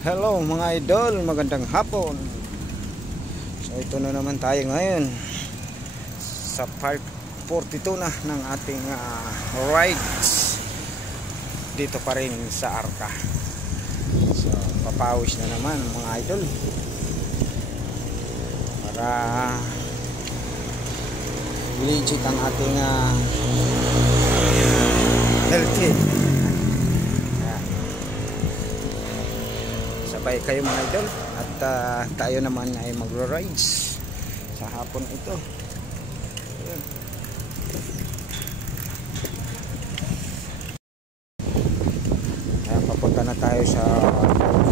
Hello mga idol, magandang hapon. So ito na naman tayo ngayon sa part 42 na ng ating rides dito pa rin sa Arca. So papawis na naman mga idol para legit ang ating healthy. Sabay kayo mga idol at tayo naman ay magro-rides sa hapon ito. Ayan. Ayan, papunta na tayo sa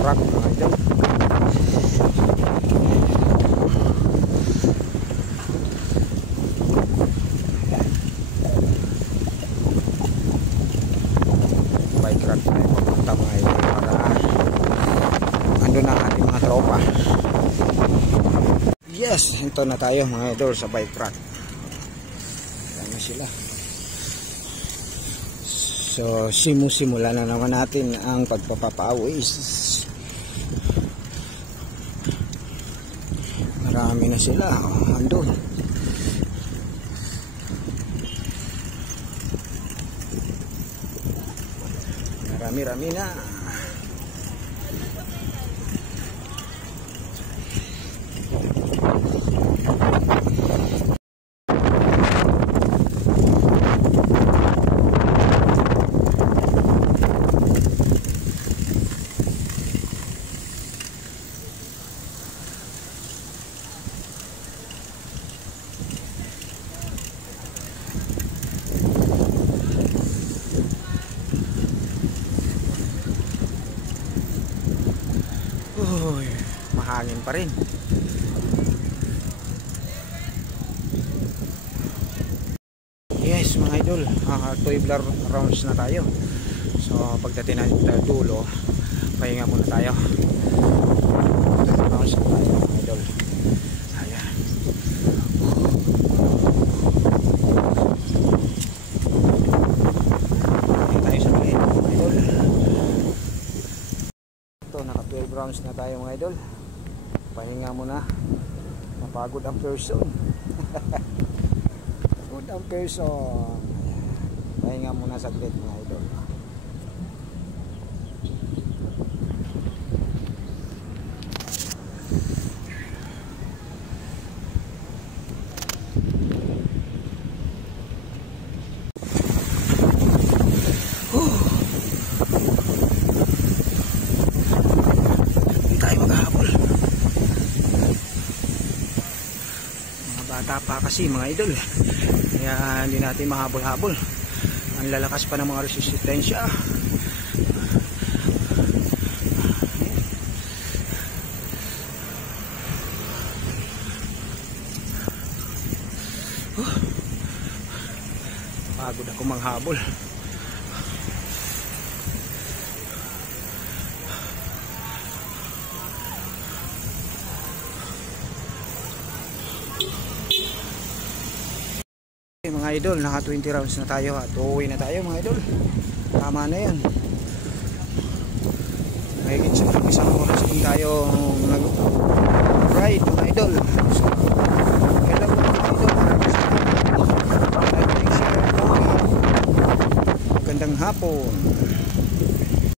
truck mga idol. Bike rack tayo papunta mga idol para ando na ating mga tropa. Yes, ito na tayo mga idol sa bike rack. Ayan na sila. So simulan na naman natin ang pagpapapawis. Marami na sila, andun. Marami na. Uy, mahangin pa rin. Yes mga idol, 12 rounds na tayo. So pagdating na dulo, pahinga muna tayo. 12 rounds na tayo mga idol. Ayan. Pahinga tayo sa maliit mga idol. Ito, naka 12 rounds na tayo mga idol. Pahinga muna. Mapagod ang person. Pagod ang person. Pahinga muna saglit mga idol. Bata pa kasi mga idol, kaya hindi natin mahabol-habol. Ang lalakas pa ng mga resistensya. Pagod ako manghabol. Mga idol, naka 20 rounds na tayo at uuwi na tayo mga idol. Tama na yan. Mahigit sa isang oras din tayo nag-ride mga idol. So, kailan mo mga idol, maraming share. Magandang hapon.